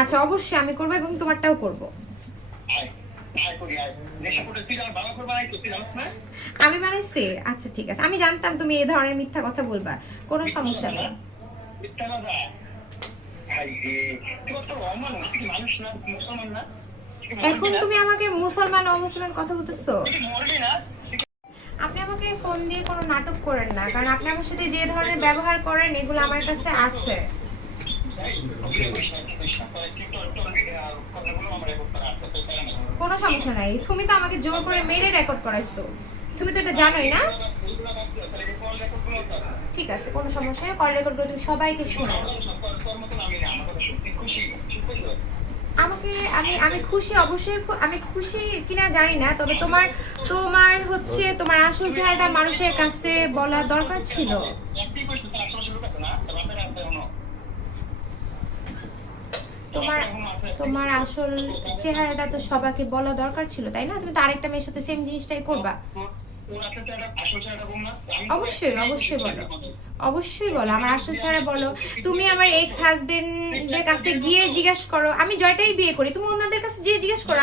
আচ্ছা অবশ্যই আমি করবো এবং তোমারটাও করবো। আমি বানাইছি? আচ্ছা ঠিক আছে, আমি জানতাম তুমি এই ধরনের মিথ্যা কথা বলবা, কোনো সমস্যা নেই। এখন তুমি আমাকে মুসলমান অমুসলমান কথা বলতেছো? আপনি আমাকে ফোন দিয়ে কোনো নাটক করেন না, কারণ আপনি আমার সাথে যে ধরনের ব্যবহার করেন এগুলো আমার কাছে আছে। কোনো সমস্যা নাই, তুমি তো আমাকে জোর করে মেরে রেকর্ড করাইছো, তুমি তো এটা জানোই না? ঠিক আছে কোনো সমস্যা নেই, কল রেকর্ড করে তুমি সবাইকে শোনাও। আমাকে আমি আমি খুশি, অবশ্যই আমি খুশি কিনা জানি না, তবে তোমার তোমার হচ্ছে তোমার আসল চেহারাটা মানুষের কাছে বলা দরকার ছিল। তোমার তোমার আসল চেহারাটা তো সবাইকে বলা দরকার ছিল, তাই না? তুমি তো আরেকটা মেয়ের সাথে সেম জিনিসটাই করবা। অবশ্যই অবশ্যই বলো, অবশ্যই বলো আমার আসল চেহারা বলো। তুমি আমার এক্স হাজবেন্ডের কাছে গিয়ে জিজ্ঞেস করো, আমি জয়টাই বিয়ে করি, তুমি ওনাদের কাছে গিয়ে জিজ্ঞেস করো।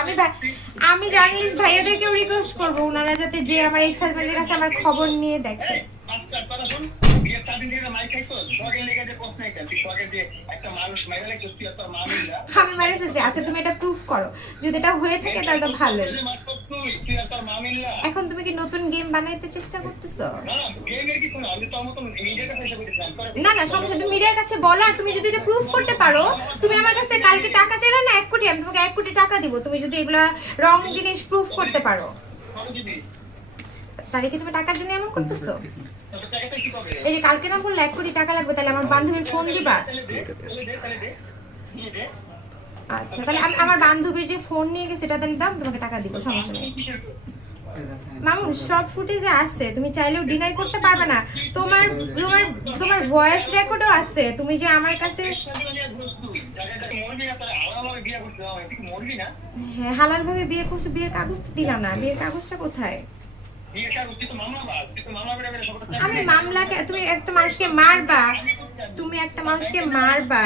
আমি জার্নালিস্ট ভাইয়াদেরকেও রিকোয়েস্ট করবো ওনারা যাতে যে আমার এক্স হাজবেন্ডের কাছে আমার খবর নিয়ে দেখে। আমি মারে ফেলছি? আচ্ছা তুমি এটা প্রুফ করো, যদি এটা হয়ে থাকে তাহলে তো ভালোই। এখন তুমি কি নতুন গেম বানাইতে চেষ্টা করতেছো? না না সমস্যা, তুমি মিডিয়ার কাছে বলো, আর তুমি যদি এটা প্রুফ করতে পারো, তুমি আমার কাছে কালকে টাকা চাইলে না 1 কোটি, আমি তোমাকে 1 কোটি টাকা দিব তুমি যদি এগুলা রং জিনিস প্রুফ করতে পারো। তাহলে কি তুমি টাকার জন্য এমন করতেছো? এই যে কালকে না বললে 1 কোটি টাকা লাগবে, তাহলে আমার বান্ধবীর ফোন দিবা? আচ্ছা তাহলে আমি আমার বান্ধবীর যে ফোন নিয়ে গেছে সেটা তাহলে দাম, তোমাকে টাকা দিব, সমস্যা নেই। মামুন সব ফুটেজে আছে, তুমি চাইলেও ডিনাই করতে পারবে না। তোমার তোমার তোমার ভয়েস রেকর্ডও আছে, তুমি যে আমার কাছে হ্যাঁ হালাল ভাবে বিয়ে করছো, বিয়ের কাগজ তো দিলাম না, বিয়ের কাগজটা কোথায়? আমি মামলাকে, তুমি একটা মানুষকে মারবা, তুমি একটা মানুষকে মারবা।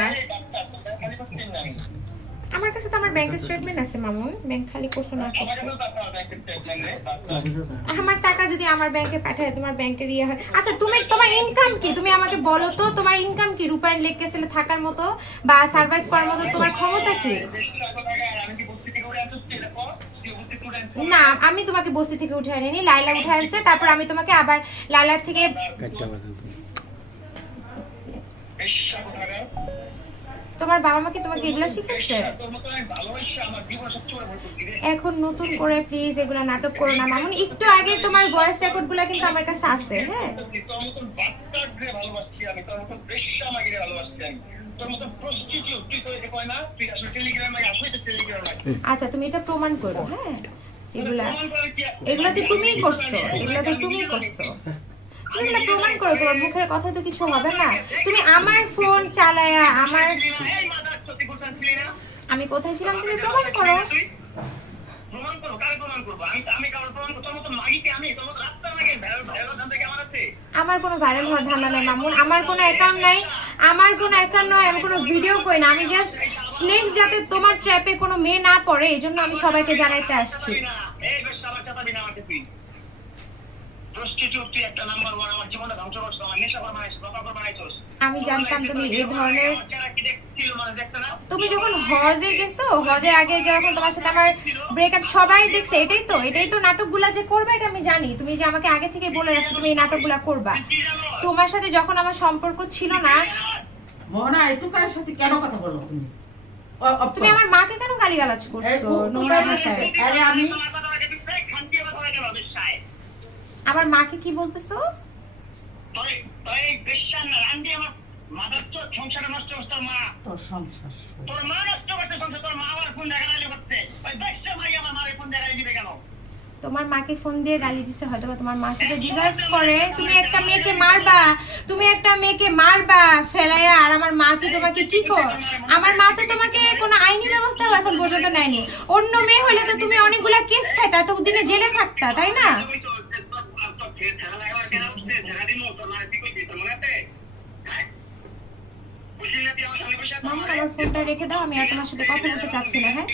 আমার কাছে তো আমার ব্যাংকের স্টেটমেন্ট আছে মামুন, ব্যাংক খালি করছো না করছো। আমার টাকা যদি আমার ব্যাংকে পাঠায় তোমার ব্যাংকের ইয়ে হয়। আচ্ছা তুমি তোমার ইনকাম কি তুমি আমাকে বলো তো, তোমার ইনকাম কি রূপায়ণ লেক ক্যাসেলে থাকার মতো বা সার্ভাইভ করার মতো তোমার ক্ষমতা কি? না আমি তোমাকে বস্তি থেকে উঠে আনিনি, লাইলা উঠে আনছে, তারপর আমি তোমাকে আবার লাইলার থেকে। তোমার বাবা মা কি তোমাকে এগুলা শিখাচ্ছে? এখন নতুন করে প্লিজ এগুলা নাটক করো না মামুন। একটু আগে তোমার ভয়েস রেকর্ড গুলা কিন্তু আমার কাছে আছে। হ্যাঁ আচ্ছা তুমি এটা প্রমাণ করো। হ্যাঁ এগুলা এগুলা তো তুমিই করছো, এগুলা তো তুমিই করছো, তুমি এটা প্রমাণ করো। তোমার মুখের কথা তো কিছু হবে না। তুমি আমার ফোন চালায়া আমার, আমি কোথায় ছিলাম তুমি প্রমাণ করো। আমার কোনো ভাইরাল হওয়ার ধান্দা নাই মামুন, আমার কোনো অ্যাকাউন্ট নাই, আমার কোনো অ্যাকাউন্ট নয়, আমি কোনো ভিডিও করি না। আমি জাস্ট নেক্সট যাতে তোমার ট্র্যাপে কোনো মেয়ে না পড়ে এই জন্য আমি সবাইকে জানাইতে আসছি। আমি জানতাম তুমি এই ধরনের, তুমি যখন হজে গেছো, হজের আগে যখন তোমার সাথে আমার ব্রেকআপ সবাই দেখছে, এটাই তো নাটকগুলা যে করবে এটা আমি জানি। তুমি যে আমাকে আগে থেকে বলে রাখছো তুমি এই নাটকগুলা করবা। তোমার সাথে যখন আমার সম্পর্ক ছিল না, মোহনা এটুকার সাথে কেন কথা বলো তুমি? তুমি আমার মাকে কেন গালিগালাজ করছো নোংরা ভাষায়? আরে আমি আমার মাকে কি বলতেছো? তোর সংসার তোমার মাকে ফোন দিয়ে গালি দিছে, হয়তো তোমার মা সেটা ডিজার্ভ করে। তুমি একটা মেয়েকে মারবা, তুমি একটা মেয়েকে মারবা ফেলাইয়া, আর আমার মা কি তোমাকে কি কর? আমার মা তো তোমাকে কোনো আইনি ব্যবস্থা এখন পর্যন্ত নেয়নি। অন্য মেয়ে হলে তো তুমি অনেকগুলা কেস খাইতা, তো দিনে জেলে থাকতা, তাই না? মামুন আমার ফোনটা রেখে দাও, আমি আর তোমার সাথে কথা বলতে চাচ্ছি না, হ্যাঁ?